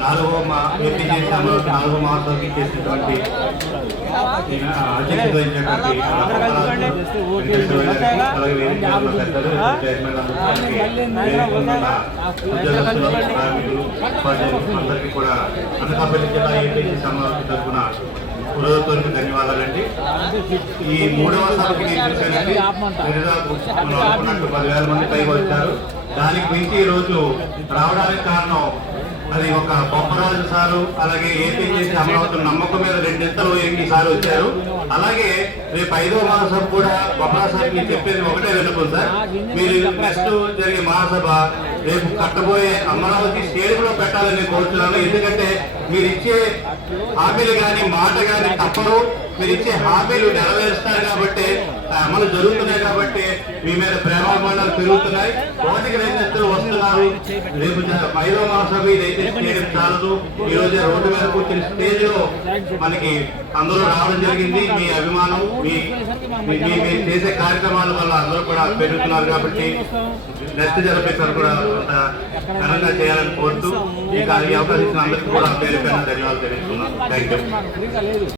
నాలుగో మాసంకి చేసినటువంటి అందరికీ కూడా అనకాపల్లి జిల్లా ఏపీసీ సమావేశం తరఫున హృదయపూర్వక ధన్యవాదాలండి. ఈ మూడవ సభకి అనుకున్నట్టు 10,000 మంది పైగా వచ్చారు. దానికి మించి ఈరోజు రావడానికి కారణం అది ఒక బొప్పరాజు సారు, అలాగే ఏపీ చేసి అమరావతి నమ్మకం మీద రెండింతలు ఈసారి వచ్చారు. అలాగే రేపు 5వ మహాసభ కూడా బొప్పరాజు సార్ మీరు చెప్పేది ఒకటే వినపం సార్. మీరు నెక్స్ట్ జరిగే మహాసభ రేపు కట్టబోయే అమరావతి స్టేడియంలో పెట్టాలని కోరుతున్నాను. ఎందుకంటే మీరు ఇచ్చే హామీలు కానీ మాట కానీ తప్పరు. మీరు ఇచ్చే హామీలు నెరవేరుస్తారు కాబట్టి, అమలు జరుగుతున్నాయి కాబట్టి మీ మీద ప్రేమాభిమానాలు పెరుగుతున్నాయి. కోటికి 2 వస్తున్నారు. రేపు 5వ మహాసభ ఇదైతే స్టేడియం చాలదు. ఈ రోజే రోడ్డు మీద కూర్చుని స్టేజ్ లో మనకి అందరూ రావడం జరిగింది. మీ అభిమానం, మీరు చేసే కార్యక్రమాల వల్ల అందరూ కూడా పెరుగుతున్నారు కాబట్టి నెక్స్ట్ జనరేషన్ కూడా ఘనంగా చేయాలని కోరుతూ ఈ అవకాశం ఇచ్చిన అందరికీ కూడా పేరు ధన్యవాదాలు తెలుస్తున్నాను. Thank you.